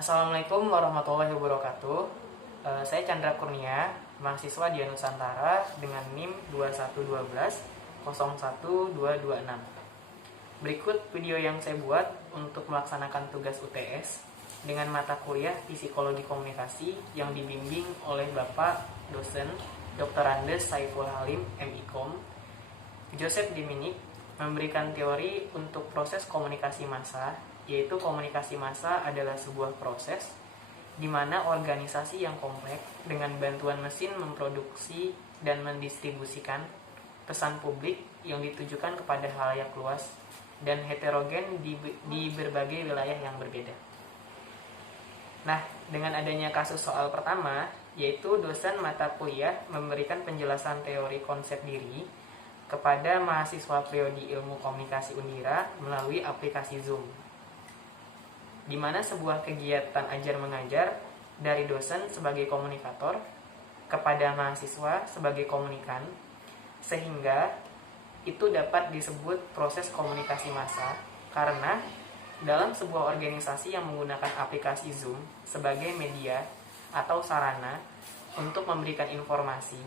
Assalamualaikum warahmatullahi wabarakatuh. Saya Chandra Kurnia, mahasiswa di Nusantara dengan NIM 211101226. Berikut video yang saya buat untuk melaksanakan tugas UTS dengan mata kuliah Psikologi Komunikasi yang dibimbing oleh Bapak dosen Dr. Andes Saiful Halim, MIKOM. Joseph Diminik memberikan teori untuk proses komunikasi massa, yaitu komunikasi massa adalah sebuah proses di mana organisasi yang kompleks dengan bantuan mesin memproduksi dan mendistribusikan pesan publik yang ditujukan kepada halayak luas dan heterogen di berbagai wilayah yang berbeda. Nah, dengan adanya kasus soal pertama, yaitu dosen mata kuliah memberikan penjelasan teori konsep diri kepada mahasiswa Prodi Ilmu Komunikasi Undira melalui aplikasi Zoom, di mana sebuah kegiatan ajar-mengajar dari dosen sebagai komunikator kepada mahasiswa sebagai komunikan, sehingga itu dapat disebut proses komunikasi massa karena dalam sebuah organisasi yang menggunakan aplikasi Zoom sebagai media atau sarana untuk memberikan informasi,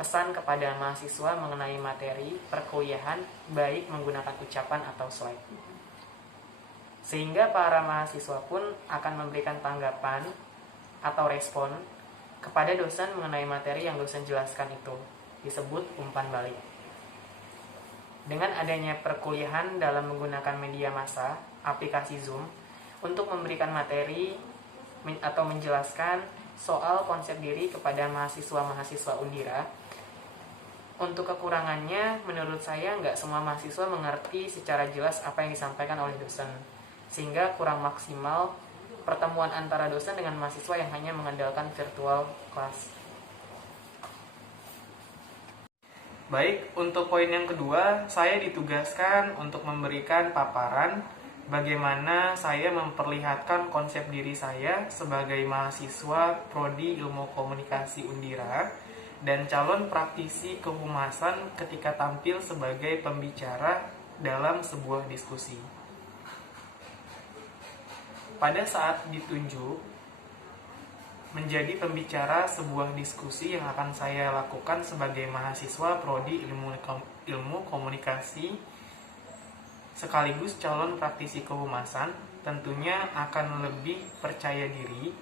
pesan kepada mahasiswa mengenai materi perkuliahan baik menggunakan ucapan atau slide. Sehingga para mahasiswa pun akan memberikan tanggapan atau respon kepada dosen mengenai materi yang dosen jelaskan, itu disebut umpan balik. Dengan adanya perkuliahan dalam menggunakan media massa, aplikasi Zoom, untuk memberikan materi atau menjelaskan soal konsep diri kepada mahasiswa-mahasiswa Undira, untuk kekurangannya menurut saya nggak semua mahasiswa mengerti secara jelas apa yang disampaikan oleh dosen, sehingga kurang maksimal pertemuan antara dosen dengan mahasiswa yang hanya mengandalkan virtual class. Baik, untuk poin yang kedua, saya ditugaskan untuk memberikan paparan bagaimana saya memperlihatkan konsep diri saya sebagai mahasiswa Prodi Ilmu Komunikasi Undira dan calon praktisi kehumasan ketika tampil sebagai pembicara dalam sebuah diskusi. Pada saat ditunjuk menjadi pembicara sebuah diskusi yang akan saya lakukan sebagai mahasiswa Prodi Ilmu Komunikasi sekaligus calon praktisi kehumasan, tentunya akan lebih percaya diri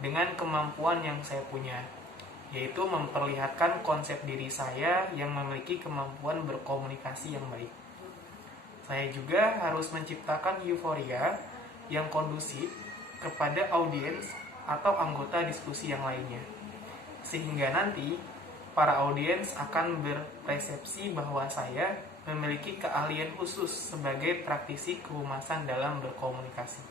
dengan kemampuan yang saya punya, yaitu memperlihatkan konsep diri saya yang memiliki kemampuan berkomunikasi yang baik. Saya juga harus menciptakan euforia yang kondusif kepada audiens atau anggota diskusi yang lainnya, sehingga nanti para audiens akan berpersepsi bahwa saya memiliki keahlian khusus sebagai praktisi kehumasan dalam berkomunikasi.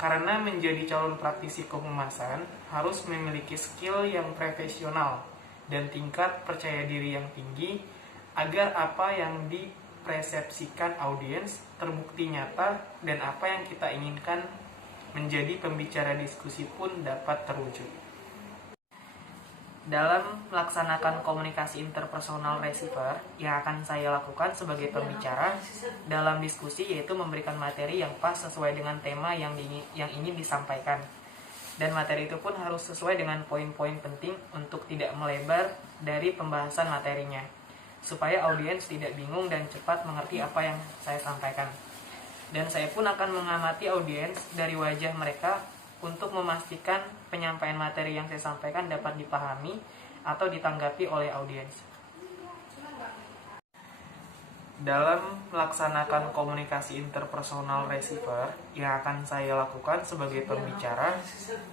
Karena menjadi calon praktisi kehumasan harus memiliki skill yang profesional dan tingkat percaya diri yang tinggi agar apa yang dipersepsikan audiens terbukti nyata dan apa yang kita inginkan menjadi pembicara diskusi pun dapat terwujud. Dalam melaksanakan komunikasi interpersonal receiver yang akan saya lakukan sebagai pembicara dalam diskusi, yaitu memberikan materi yang pas sesuai dengan tema yang ingin disampaikan. Dan materi itu pun harus sesuai dengan poin-poin penting untuk tidak melebar dari pembahasan materinya, supaya audiens tidak bingung dan cepat mengerti apa yang saya sampaikan. Dan saya pun akan mengamati audiens dari wajah mereka untuk memastikan penyampaian materi yang saya sampaikan dapat dipahami atau ditanggapi oleh audiens. Dalam melaksanakan komunikasi interpersonal receiver yang akan saya lakukan sebagai pembicara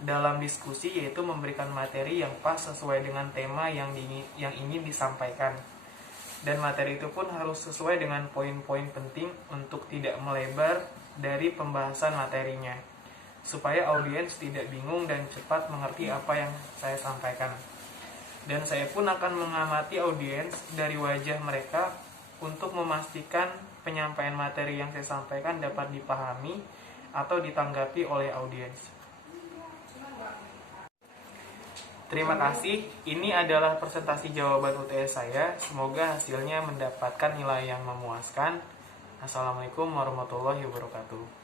dalam diskusi, yaitu memberikan materi yang pas sesuai dengan tema yang ingin disampaikan. Dan materi itu pun harus sesuai dengan poin-poin penting untuk tidak melebar dari pembahasan materinya, supaya audiens tidak bingung dan cepat mengerti apa yang saya sampaikan. Dan saya pun akan mengamati audiens dari wajah mereka untuk memastikan penyampaian materi yang saya sampaikan dapat dipahami atau ditanggapi oleh audiens. Terima kasih. Ini adalah presentasi jawaban UTS saya. Semoga hasilnya mendapatkan nilai yang memuaskan. Assalamualaikum warahmatullahi wabarakatuh.